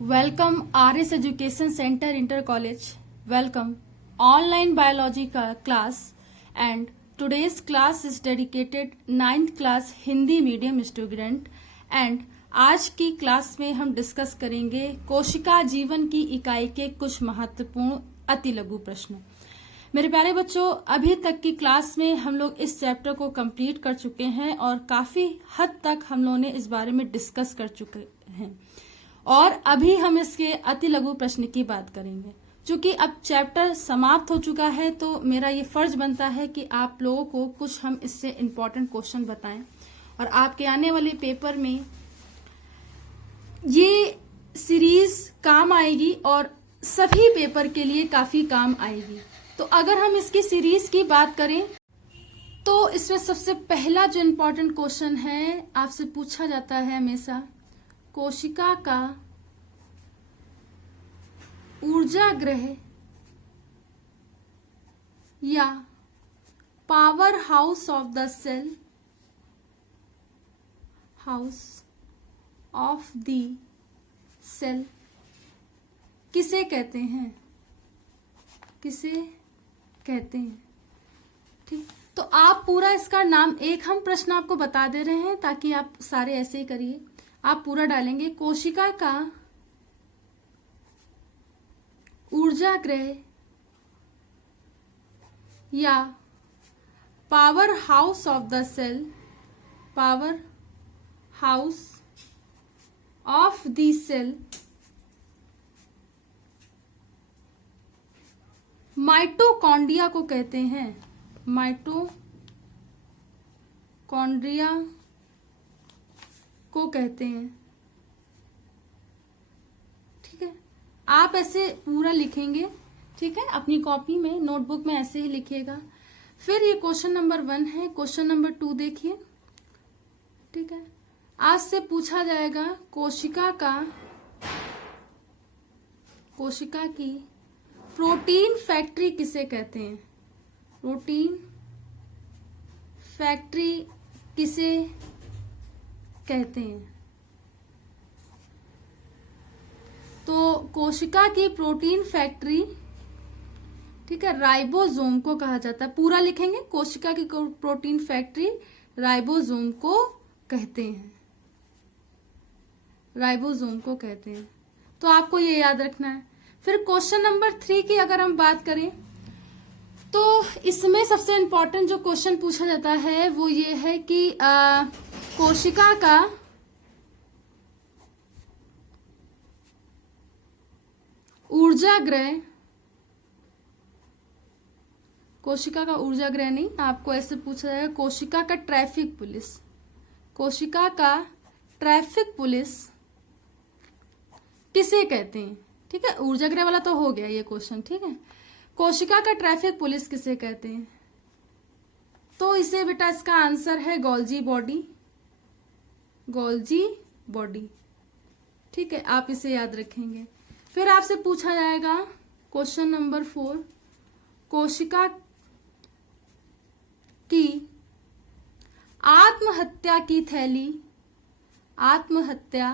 Welcome RS Education Center Inter College. Welcome online biology class, and today's class is dedicated 9th class Hindi medium student. And आज की class में हम discuss करेंगे कोशिका जीवन की इकाई के कुछ महत्वपूर्ण अति लघु प्रश्न. मेरे प्यारे बच्चों, अभी तक की क्लास में हम लोग इस चैप्टर को कंप्लीट कर चुके हैं और काफी हद तक हम लोगों ने इस बारे में डिस्कस कर चुके हैं. और अभी हम इसके अति लघु प्रश्न की बात करेंगे. चूंकि अब चैप्टर समाप्त हो चुका है तो मेरा ये फर्ज बनता है कि आप लोगों को कुछ हम इससे इम्पोर्टेंट क्वेश्चन बताएं और आपके आने वाले पेपर में ये सीरीज काम आएगी और सभी पेपर के लिए काफी काम आएगी. तो अगर हम इसकी सीरीज की बात करें तो इसमें सबसे पहला जो इम्पोर्टेंट क्वेश्चन है आपसे पूछा जाता है हमेशा, कोशिका का ऊर्जा ग्रह या power house of the cell, house of the cell किसे कहते हैं, किसे कहते हैं. ठीक, तो आप पूरा इसका नाम, एक हम प्रश्न आपको बता दे रहे हैं ताकि आप सारे ऐसे ही करिए. आप पूरा डालेंगे, कोशिका का ऊर्जा ग्रह या power house of the cell, power house of the cell mitochondria को कहते हैं. माइटोकॉन्ड्रिया को कहते हैं. ठीक है, आप ऐसे पूरा लिखेंगे. ठीक है, अपनी कॉपी में, नोटबुक में ऐसे ही लिखिएगा. फिर ये क्वेश्चन नंबर 1 है. क्वेश्चन नंबर 2 देखिए. ठीक है, आज से पूछा जाएगा कोशिका की प्रोटीन फैक्ट्री किसे कहते हैं. प्रोटीन फैक्ट्री किसे कहते हैं. तो कोशिका की प्रोटीन फैक्ट्री, ठीक है, राइबोसोम को कहा जाता है. पूरा लिखेंगे, कोशिका की प्रोटीन फैक्ट्री राइबोसोम को कहते हैं. राइबोसोम को कहते हैं. तो आपको ये याद रखना है. फिर क्वेश्चन नंबर 3 की अगर हम बात करें तो इसमें सबसे इंपॉर्टेंट जो क्वेश्चन पूछा जाता है वो ये है कि कोशिका का ऊर्जा ग्रह, कोशिका का ऊर्जा ग्रह नहीं, आपको ऐसे पूछा जाएगा कोशिका का ट्रैफिक पुलिस. कोशिका का ट्रैफिक पुलिस किसे कहते हैं. ठीक है, ऊर्जा ग्रह वाला तो हो गया ये क्वेश्चन. ठीक है, कोशिका का ट्रैफिक पुलिस किसे कहते हैं. तो इसे बेटा इसका आंसर है गोल्जी बॉडी. Golgi body. ठीक है, आप इसे याद रखेंगे. फिर आपसे पूछा जाएगा क्वेश्चन नंबर 4, कोशिका की आत्महत्या की थैली, आत्महत्या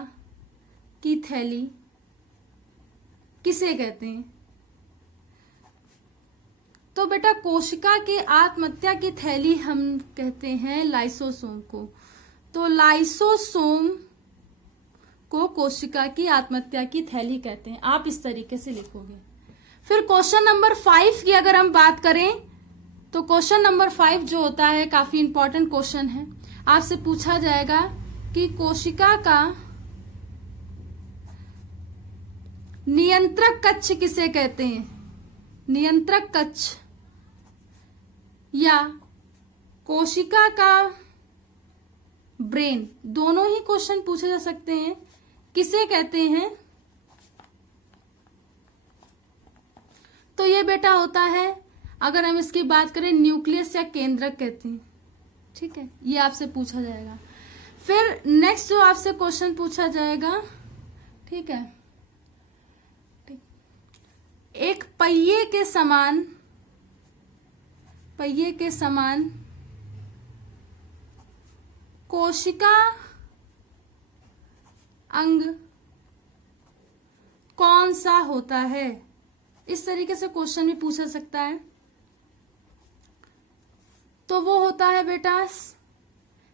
की थैली किसे कहते हैं. तो बेटा कोशिका के आत्महत्या की थैली हम कहते हैं लाइसोसोम को. तो लाइसोसोम को कोशिका की आत्महत्या की थैली कहते हैं. आप इस तरीके से लिखोगे. फिर क्वेश्चन नंबर 5 की अगर हम बात करें तो क्वेश्चन नंबर 5 जो होता है काफी इंपॉर्टेंट क्वेश्चन है. आपसे पूछा जाएगा कि कोशिका का नियंत्रक कक्ष किसे कहते हैं. नियंत्रक कक्ष या कोशिका का ब्रेन, दोनों ही क्वेश्चन पूछे जा सकते हैं. किसे कहते हैं. तो ये बेटा होता है, अगर हम इसकी बात करें, न्यूक्लियस या केंद्रक कहते हैं. ठीक है, ये आपसे पूछा जाएगा. फिर नेक्स्ट जो आपसे क्वेश्चन पूछा जाएगा, ठीक है, एक पहिए के समान कोशिका अंग कौन सा होता है? इस तरीके से क्वेश्चन भी पूछा सकता है। तो वो होता है बेटा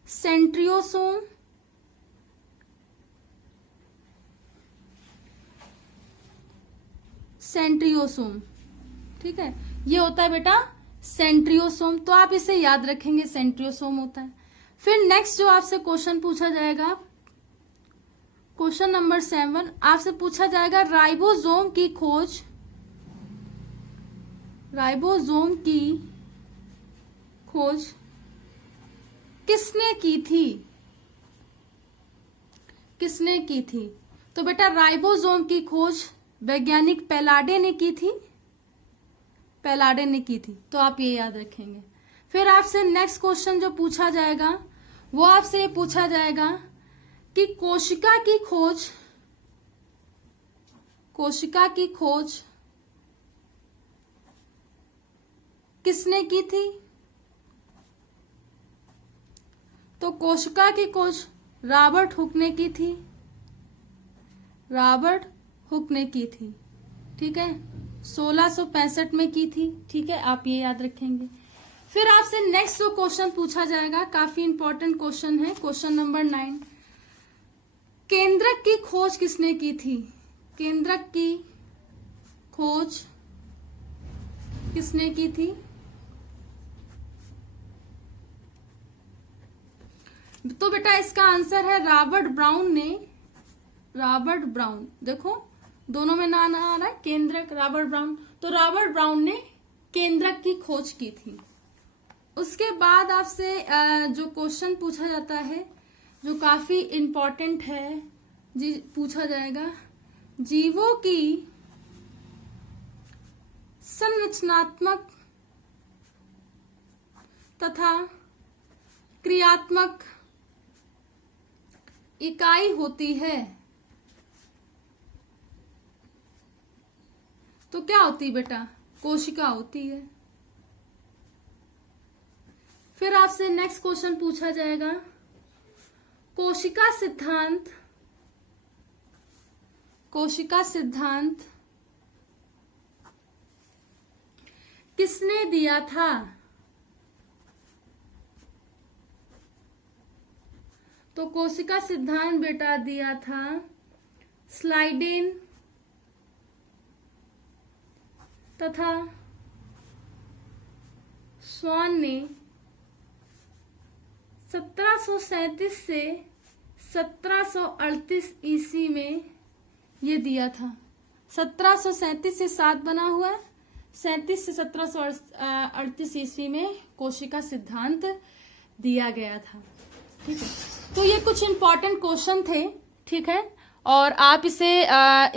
सेंट्रियोसोम, सेंट्रियोसोम, ठीक है, ये होता है बेटा सेंट्रियोसोम। तो आप इसे याद रखेंगे, सेंट्रियोसोम होता है। फिर नेक्स्ट जो आपसे क्वेश्चन पूछा जाएगा, क्वेश्चन नंबर 7, आपसे पूछा जाएगा राइबोसोम की खोज, राइबोसोम की खोज किसने की थी? किसने की थी? तो बेटा राइबोसोम की खोज वैज्ञानिक पैलाडे ने की थी, पैलाडे ने की थी। तो आप ये याद रखेंगे। फिर आपसे नेक्स्ट क्वेश्चन जो पूछा जाएगा वो आपसे ये पूछा जाएगा कि कोशिका की खोज, कोशिका की खोज किसने की थी? तो कोशिका की खोज रॉबर्ट हुक ने की थी, रॉबर्ट हुक ने की थी, ठीक है, 1665 में की थी, ठीक है, आप ये याद रखेंगे। फिर आपसे नेक्स्ट जो क्वेश्चन पूछा जाएगा, काफी इंपॉर्टेंट क्वेश्चन है, क्वेश्चन नंबर 9, केंद्रक की खोज किसने की थी? केंद्रक की खोज किसने की थी? तो बेटा इसका आंसर है रॉबर्ट ब्राउन ने, रॉबर्ट ब्राउन, देखो दोनों में ना आ रहा है, केंद्रक रॉबर्ट ब्राउन, तो रॉबर्ट ब्राउन ने केंद्रक की खोज की थी। उसके बाद आपसे जो क्वेश्चन पूछा जाता है जो काफी इंपॉर्टेंट है, जी पूछा जाएगा जीवों की संरचनात्मक तथा क्रियात्मक इकाई होती है, तो क्या होती है बेटा? कोशिका होती है। फिर आपसे नेक्स्ट क्वेश्चन पूछा जाएगा कोशिका सिद्धांत, कोशिका सिद्धांत किसने दिया था? तो कोशिका सिद्धांत बेटा दिया था स्लाइडेन तथा स्वान ने 1737 से 1738 ईस्वी में ये दिया था। 1737 से 7 बना हुआ है, 37 से 1738 ईस्वी में कोशिका सिद्धांत दिया गया था, ठीक है। तो ये कुछ इंपॉर्टेंट क्वेश्चन थे, ठीक है, और आप इसे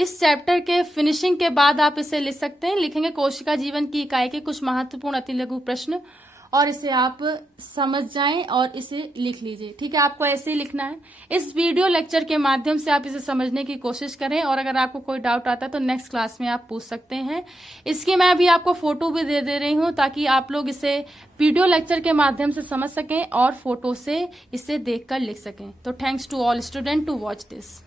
इस चैप्टर के फिनिशिंग के बाद आप इसे लिख सकते हैं, लिखेंगे कोशिका जीवन की इकाई के कुछ महत्वपूर्ण अति लघु प्रश्न, और इसे आप समझ जाएं और इसे लिख लीजिए, ठीक है। आपको ऐसे ही लिखना है। इस वीडियो लेक्चर के माध्यम से आप इसे समझने की कोशिश करें, और अगर आपको कोई डाउट आता है तो नेक्स्ट क्लास में आप पूछ सकते हैं। इसकी मैं अभी आपको फोटो भी दे रही हूं ताकि आप लोग इसे वीडियो लेक्चर के माध्यम से समझ सकें और फोटो से इसे देखकर लिख सकें। तो thanks to all student to watch this.